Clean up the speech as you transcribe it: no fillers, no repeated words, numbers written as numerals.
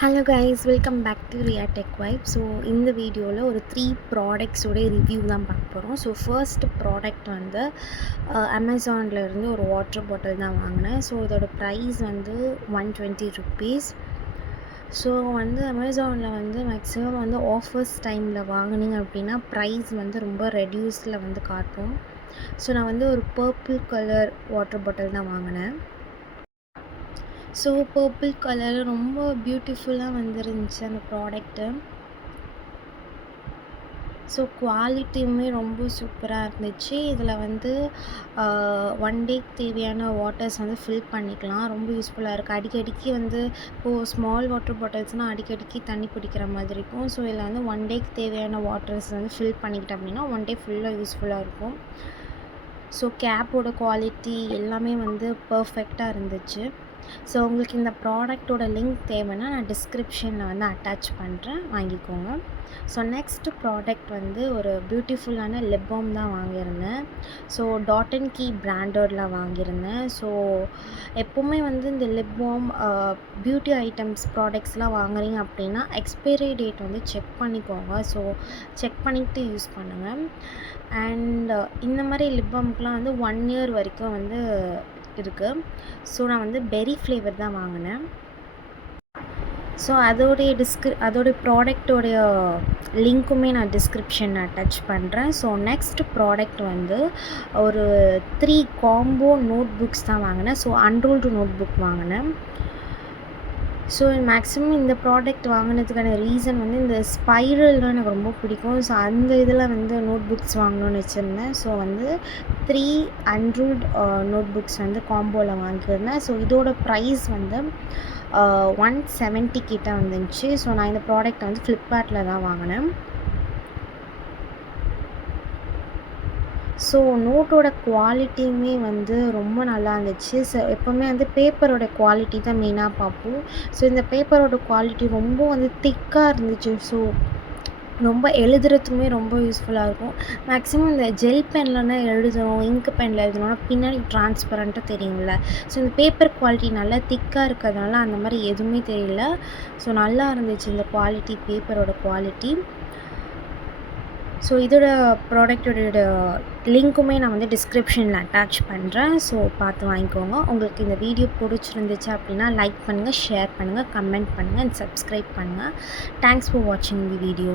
Hello guys, welcome back to Riya tech vibe. So இந்த வீடியோவில் ஒரு 3 ப்ராடக்ட்ஸோடைய ரிவ்யூ தான் பார்க்க போகிறோம். ஸோ ஃபர்ஸ்ட் ப்ராடக்ட் வந்து அமேசானில் இருந்து ஒரு வாட்டர் பாட்டில் தான் வாங்கினேன். ஸோ இதோட ப்ரைஸ் வந்து 120 ருப்பீஸ். ஸோ வந்து அமேசானில் வந்து மேக்ஸிமம் வந்து ஆஃபர்ஸ் டைமில் வாங்கினீங்க அப்படின்னா ப்ரைஸ் வந்து ரொம்ப ரெடியூஸில் வந்து காட்டும். ஸோ நான் வந்து ஒரு பர்பிள் கலர் வாட்டர் பாட்டில் தான் வாங்கினேன். ஸோ பர்பிள் கலர் ரொம்ப பியூட்டிஃபுல்லாக வந்துருந்துச்சு அந்த ப்ராடக்ட்டு. ஸோ குவாலிட்டியுமே ரொம்ப சூப்பராக இருந்துச்சு. இதில் வந்து 1 டேக்கு தேவையான வாட்டர்ஸ் வந்து ஃபில் பண்ணிக்கலாம். ரொம்ப யூஸ்ஃபுல்லாக இருக்குது. அடிக்கடிக்கு வந்து இப்போது ஸ்மால் வாட்டர் பாட்டில்ஸ்னால் அடிக்கடிக்கு தண்ணி பிடிக்கிற மாதிரி இருக்கும். ஸோ இதில் வந்து 1 டேக்கு தேவையான வாட்டர்ஸ் வந்து ஃபில் பண்ணிக்கிட்டேன் அப்படின்னா 1 டே ஃபுல்லாக யூஸ்ஃபுல்லாக இருக்கும். ஸோ கேப்போட குவாலிட்டி எல்லாமே வந்து பர்ஃபெக்டாக இருந்துச்சு. ஸோ உங்களுக்கு இந்த ப்ராடக்டோட லிங்க் தேவைன்னா நான் டிஸ்கிரிப்ஷனில் வந்து அட்டாச் பண்ணுறேன், வாங்கிக்கோங்க. ஸோ நெக்ஸ்ட் ப்ராடக்ட் வந்து ஒரு பியூட்டிஃபுல்லான லிப் பாம் தான் வாங்கியிருந்தேன். ஸோ டாட் அண்ட் கீ பிராண்டடில் வாங்கியிருந்தேன். ஸோ எப்போவுமே வந்து இந்த லிப் பாம் பியூட்டி ஐட்டம்ஸ் ப்ராடக்ட்ஸ்லாம் வாங்குறீங்க அப்படின்னா எக்ஸ்பைரி டேட் வந்து செக் பண்ணிக்கோங்க. ஸோ செக் பண்ணிவிட்டு யூஸ் பண்ணுங்கள். அண்ட் இந்த மாதிரி லிப் பாம்க்குலாம் வந்து 1 இயர் வரைக்கும் வந்து இருக்குது. ஸோ நான் வந்து பெரி ஃப்ளேவர் தான் வாங்கினேன். ஸோ அதோடைய ப்ராடக்டோடைய லிங்க்குமே நான் டிஸ்கிரிப்ஷனில் அட்டாச் பண்ணுறேன். ஸோ நெக்ஸ்ட் ப்ராடக்ட் வந்து ஒரு 3 காம்போ நோட் புக்ஸ் தான் வாங்கினேன். ஸோ அன்ரூல்டு நோட் புக் வாங்கினேன். ஸோ மேக்ஸிமம் இந்த ப்ராடக்ட் வாங்கினதுக்கான ரீசன் வந்து இந்த ஸ்பைரல்லாம் எனக்கு ரொம்ப பிடிக்கும். ஸோ அந்த இதில் வந்து நோட் புக்ஸ் வாங்கணும்னு வச்சுருந்தேன். ஸோ வந்து 3 அன்ரூல்ட் நோட் புக்ஸ் வந்து காம்போவில் வாங்கியிருந்தேன். ஸோ இதோட ப்ரைஸ் வந்து 170 கிட்ட வந்துச்சு. ஸோ நான் இந்த ப்ராடக்ட் வந்து ஃப்ளிப்கார்ட்டில் தான் வாங்கினேன். ஸோ நோட்டோட குவாலிட்டியுமே வந்து ரொம்ப நல்லா இருந்துச்சு. ஸோ எப்போவுமே வந்து பேப்பரோட குவாலிட்டி தான் மெயினாக பார்ப்போம். ஸோ இந்த பேப்பரோட குவாலிட்டி ரொம்ப வந்து திக்காக இருந்துச்சு. ஸோ ரொம்ப எழுதுறதுக்குமே ரொம்ப யூஸ்ஃபுல்லாக இருக்கும். மேக்ஸிமம் இந்த ஜெல் பென்லனா எழுதணும், இங்க் பெனில் எழுதணும்னா பின்னாடி ட்ரான்ஸ்பரண்ட்டாக தெரியும்ல. ஸோ இந்த பேப்பர் குவாலிட்டி நல்லா திக்காக இருக்கிறதுனால அந்த மாதிரி எதுவுமே தெரியல. ஸோ நல்லா இருந்துச்சு இந்த குவாலிட்டி, பேப்பரோட குவாலிட்டி. ஸோ இதோட ப்ராடக்டோட லிங்க்குமே நான் வந்து டிஸ்கிரிப்ஷனில் அட்டாச் பண்ணுறேன். ஸோ பார்த்து வாங்கிக்கோங்க. உங்களுக்கு இந்த வீடியோ பிடிச்சிருந்துச்சு அப்படின்னா லைக் பண்ணுங்கள், ஷேர் பண்ணுங்கள், கமெண்ட் பண்ணுங்கள் அண்ட் சப்ஸ்கிரைப் பண்ணுங்கள். தேங்க்ஸ் ஃபார் வாட்சிங் தி வீடியோ.